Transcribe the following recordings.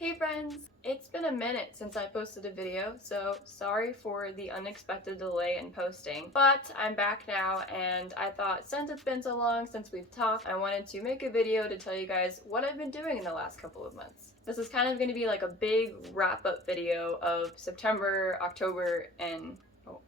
Hey friends! It's been a minute since I posted a video, so sorry for the unexpected delay in posting. But I'm back now, and I thought since it's been so long since we've talked, I wanted to make a video to tell you guys what I've been doing in the last couple of months. This is kind of going to be like a big wrap-up video of September, October, and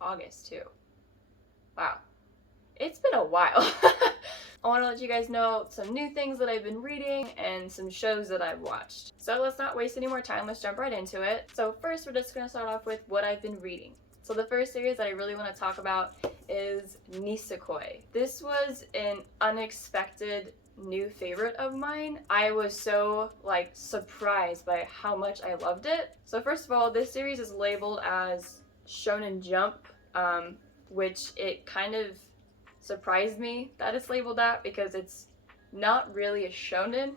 August too. Wow. It's been a while. I want to let you guys know some new things that I've been reading and some shows that I've watched. So let's not waste any more time, let's jump right into it. So first we're just going to start off with what I've been reading. So the first series that I really want to talk about is Nisekoi. This was an unexpected new favorite of mine. I was so surprised by how much I loved it. So first of all, this series is labeled as Shonen Jump, which it kind of surprised me that it's labeled that because it's not really a shonen.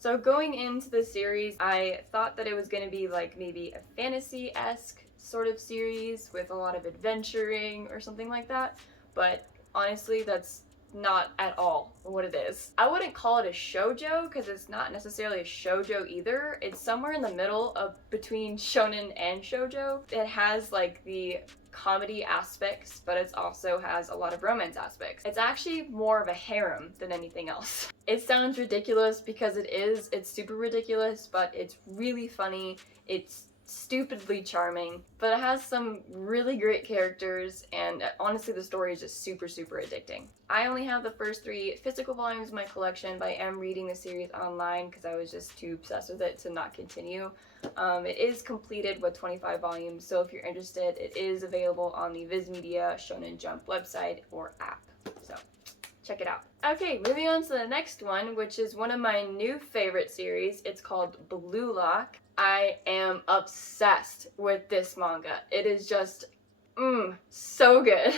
So going into the series, I thought that it was going to be like maybe a fantasy-esque sort of series with a lot of adventuring or something like that, but honestly that's not at all what it is. I wouldn't call it a shoujo because it's not necessarily a shoujo either. It's somewhere in the middle of between shonen and shoujo. It has like the comedy aspects, but it also has a lot of romance aspects. It's actually more of a harem than anything else. It sounds ridiculous because it is. It's super ridiculous, but it's really funny. It's stupidly charming, but it has some really great characters, and honestly the story is just super addicting. I only have the first 3 physical volumes in my collection, but I am reading the series online because I was just too obsessed with it to not continue. It is completed with 25 volumes, so if you're interested, it is available on the Viz Media Shonen Jump website or app, so check it out. Okay, moving on to the next one, which is one of my new favorite series. It's called Blue Lock. I am obsessed with this manga. It is just, so good.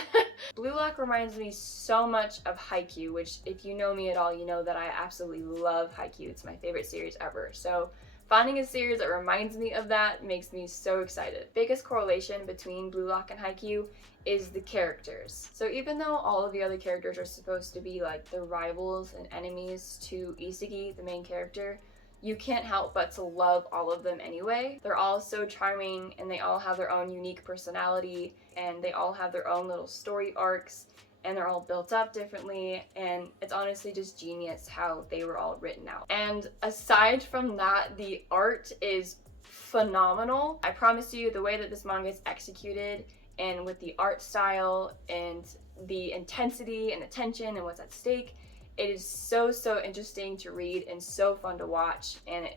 Blue Lock reminds me so much of Haikyuu, which if you know me at all, you know that I absolutely love Haikyuu. It's my favorite series ever. So finding a series that reminds me of that makes me so excited. Biggest correlation between Blue Lock and Haikyuu is the characters. So even though all of the other characters are supposed to be like the rivals and enemies to Isagi, the main character, you can't help but to love all of them anyway. They're all so charming, and they all have their own unique personality, and they all have their own little story arcs, and they're all built up differently, and it's honestly just genius how they were all written out. And aside from that, the art is phenomenal. I promise you, the way that this manga is executed, and with the art style and the intensity and the tension and what's at stake, it is so interesting to read and so fun to watch, and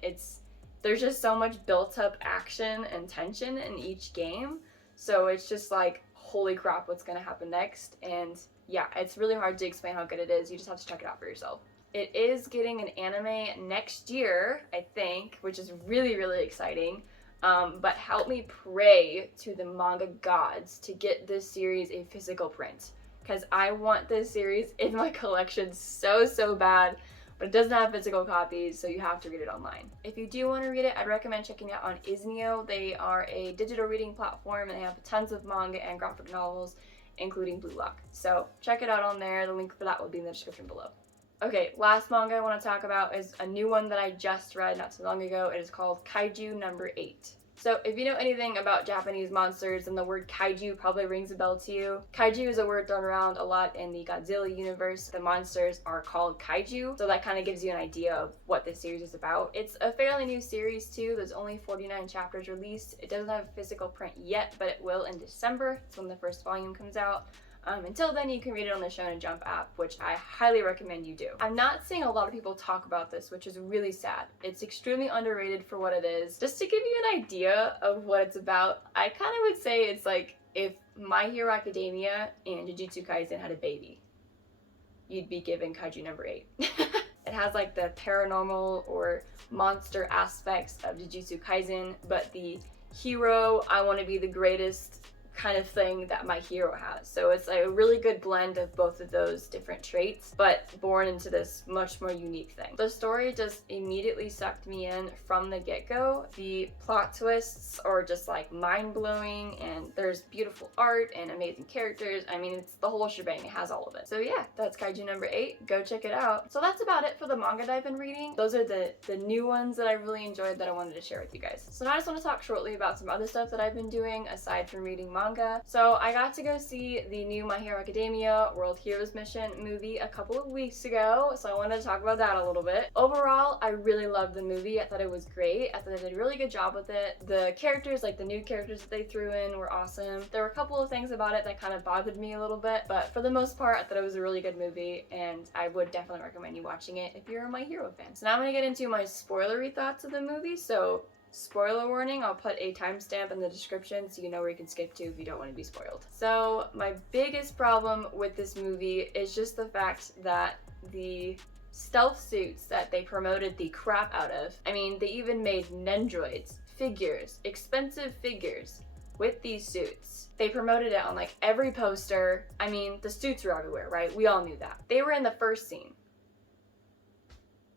there's just so much built up action and tension in each game, so it's just like, holy crap, what's gonna happen next? And yeah, it's really hard to explain how good it is. You just have to check it out for yourself. It is getting an anime next year, I think, which is really exciting. But help me pray to the manga gods to get this series a physical print, because I want this series in my collection so bad, but it doesn't have physical copies, so you have to read it online. If you do want to read it, I'd recommend checking it out on Iznio. They are a digital reading platform, and they have tons of manga and graphic novels, including Blue Lock. So check it out on there. The link for that will be in the description below. Okay, last manga I want to talk about is a new one that I just read not too long ago. It is called Kaiju number 8. So if you know anything about Japanese monsters, then the word kaiju probably rings a bell to you. Kaiju is a word thrown around a lot in the Godzilla universe. The monsters are called kaiju, so that kind of gives you an idea of what this series is about. It's a fairly new series too. There's only 49 chapters released. It doesn't have a physical print yet, but it will in December. It's when the first volume comes out. Until then, you can read it on the Shonen Jump app, which I highly recommend you do. I'm not seeing a lot of people talk about this, which is really sad. It's extremely underrated for what it is. Just to give you an idea of what it's about, I kind of would say it's like if My Hero Academia and Jujutsu Kaisen had a baby. You'd be given Kaiju number 8. It has like the paranormal or monster aspects of Jujutsu Kaisen, but the hero, I want to be the greatest kind of thing that my hero has. So it's like a really good blend of both of those different traits, but born into this much more unique thing. The story just immediately sucked me in from the get-go. The plot twists are just like mind-blowing, and there's beautiful art and amazing characters. I mean, it's the whole shebang. It has all of it. So yeah, that's kaiju number 8. Go check it out. So that's about it for the manga that I've been reading. Those are the new ones that I really enjoyed that I wanted to share with you guys. So now I just want to talk shortly about some other stuff that I've been doing aside from reading manga. So I got to go see the new My Hero Academia World Heroes Mission movie a couple of weeks ago, so I wanted to talk about that a little bit. Overall, I really loved the movie. I thought it was great. I thought they did a really good job with it. The characters, like the new characters that they threw in, were awesome. There were a couple of things about it that kind of bothered me a little bit, but for the most part, I thought it was a really good movie, and I would definitely recommend you watching it if you're a My Hero fan. So now I'm gonna get into my spoilery thoughts of the movie. So spoiler warning, I'll put a timestamp in the description so you know where you can skip to if you don't want to be spoiled. So my biggest problem with this movie is just the fact that the stealth suits that they promoted the crap out of, I mean, they even made Nendroids, figures, expensive figures with these suits. They promoted it on like every poster. I mean, the suits were everywhere, right? We all knew that. They were in the first scene.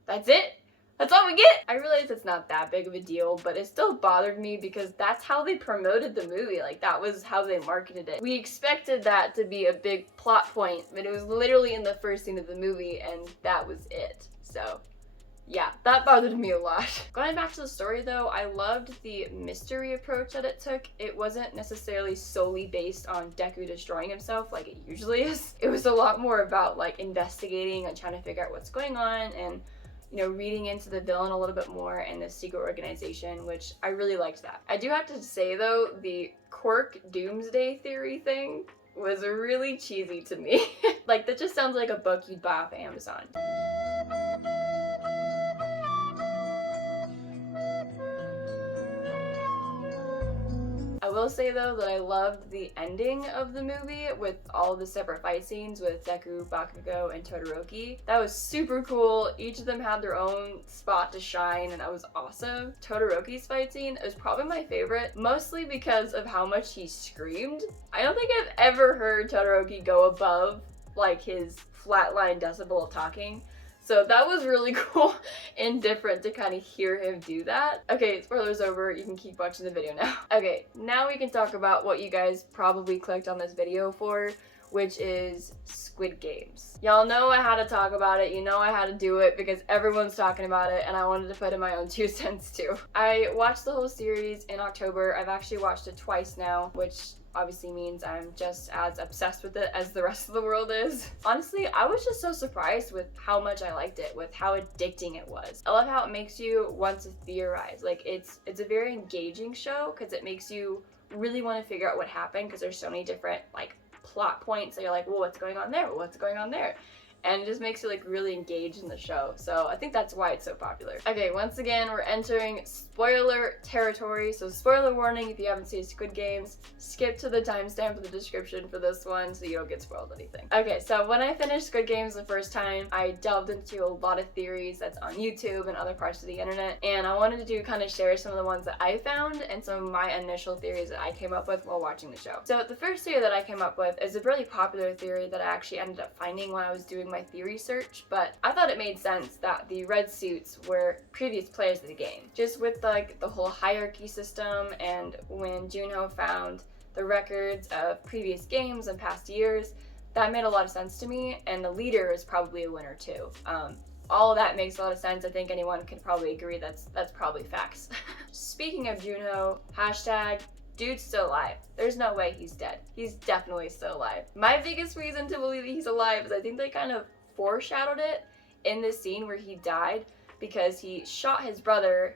That's it? That's all we get? I realize it's not that big of a deal, but it still bothered me because that's how they promoted the movie. Like, that was how they marketed it. We expected that to be a big plot point, but it was literally in the first scene of the movie, and that was it. So yeah, that bothered me a lot. Going back to the story though, I loved the mystery approach that it took. It wasn't necessarily solely based on Deku destroying himself like it usually is. It was a lot more about like investigating and trying to figure out what's going on, and you know, reading into the villain a little bit more and the secret organization, which I really liked that. I do have to say though, the Quirk Doomsday Theory thing was really cheesy to me. Like, that just sounds like a book you'd buy off Amazon. I will say though that I loved the ending of the movie with all the separate fight scenes with Deku, Bakugo, and Todoroki. That was super cool. Each of them had their own spot to shine, and that was awesome. Todoroki's fight scene was probably my favorite, mostly because of how much he screamed. I don't think I've ever heard Todoroki go above like his flatline decibel of talking. So that was really cool and different to kind of hear him do that. Okay, spoilers over, you can keep watching the video now. Okay, now we can talk about what you guys probably clicked on this video for, which is Squid Games. Y'all know I had to talk about it, you know I had to do it because everyone's talking about it and I wanted to put in my own 2 cents too. I watched the whole series in October. I've actually watched it twice now, which obviously means I'm just as obsessed with it as the rest of the world is. Honestly, I was just so surprised with how much I liked it, with how addicting it was. I love how it makes you want to theorize. Like, it's a very engaging show because it makes you really want to figure out what happened, because there's so many different like plot points that you're like, well, what's going on there? What's going on there? And it just makes you like really engaged in the show. So I think that's why it's so popular. Okay, once again, we're entering spoiler territory. So spoiler warning, if you haven't seen Squid Games, skip to the timestamp in the description for this one so you don't get spoiled anything. Okay, so when I finished Squid Games the first time, I delved into a lot of theories that's on YouTube and other parts of the internet. And I wanted to kind of share some of the ones that I found and some of my initial theories that I came up with while watching the show. So the first theory that I came up with is a really popular theory that I actually ended up finding when I was doing my theory search, but I thought it made sense that the red suits were previous players of the game. Just with like the whole hierarchy system, and when Junho found the records of previous games and past years, that made a lot of sense to me, and the leader is probably a winner too. All of that makes a lot of sense. I think anyone could probably agree that's probably facts. Speaking of Junho, hashtag dude's still alive. There's no way he's dead. He's definitely still alive. My biggest reason to believe that he's alive is I think they kind of foreshadowed it in this scene where he died, because he shot his brother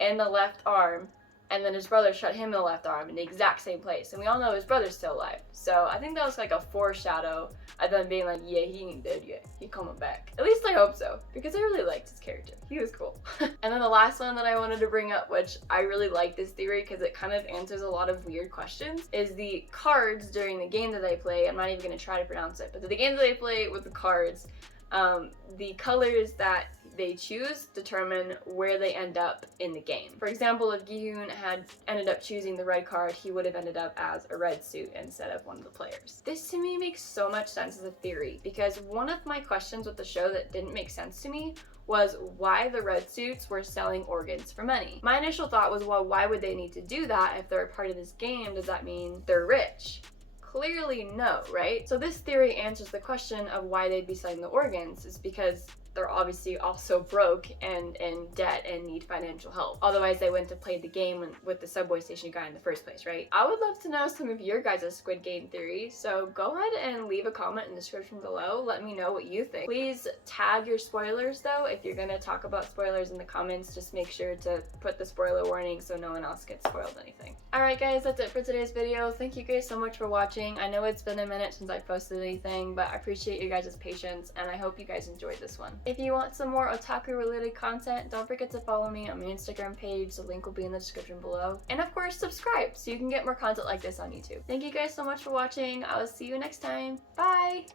in the left arm, and then his brother shot him in the left arm in the exact same place, and we all know his brother's still alive. So I think that was like a foreshadow of them being like, yeah, he ain't dead yet, he coming back. At least I hope so, because I really liked his character. He was cool. And then the last one that I wanted to bring up, which I really like this theory because it kind of answers a lot of weird questions, is the cards during the game that they play. I'm not even going to try to pronounce it, but the game that they play with the cards, the colors that they choose determine where they end up in the game. For example, if Gi-hoon had ended up choosing the red card, he would have ended up as a red suit instead of one of the players. This to me makes so much sense as a theory, because one of my questions with the show that didn't make sense to me was why the red suits were selling organs for money. My initial thought was, well, why would they need to do that? If they're a part of this game, does that mean they're rich? Clearly no, right? So this theory answers the question of why they'd be selling the organs, is because they're obviously also broke and in debt and need financial help. Otherwise, they wouldn't have played the game with the subway station guy in the first place, right? I would love to know some of your guys' Squid Game theories, so go ahead and leave a comment in the description below. Let me know what you think. Please tag your spoilers though. If you're gonna talk about spoilers in the comments, just make sure to put the spoiler warning so no one else gets spoiled anything. Alright guys, that's it for today's video. Thank you guys so much for watching. I know it's been a minute since I posted anything, but I appreciate you guys' patience and I hope you guys enjoyed this one. If you want some more otaku related content, don't forget to follow me on my Instagram page. The link will be in the description below. And of course, subscribe so you can get more content like this on YouTube. Thank you guys so much for watching. I will see you next time. Bye!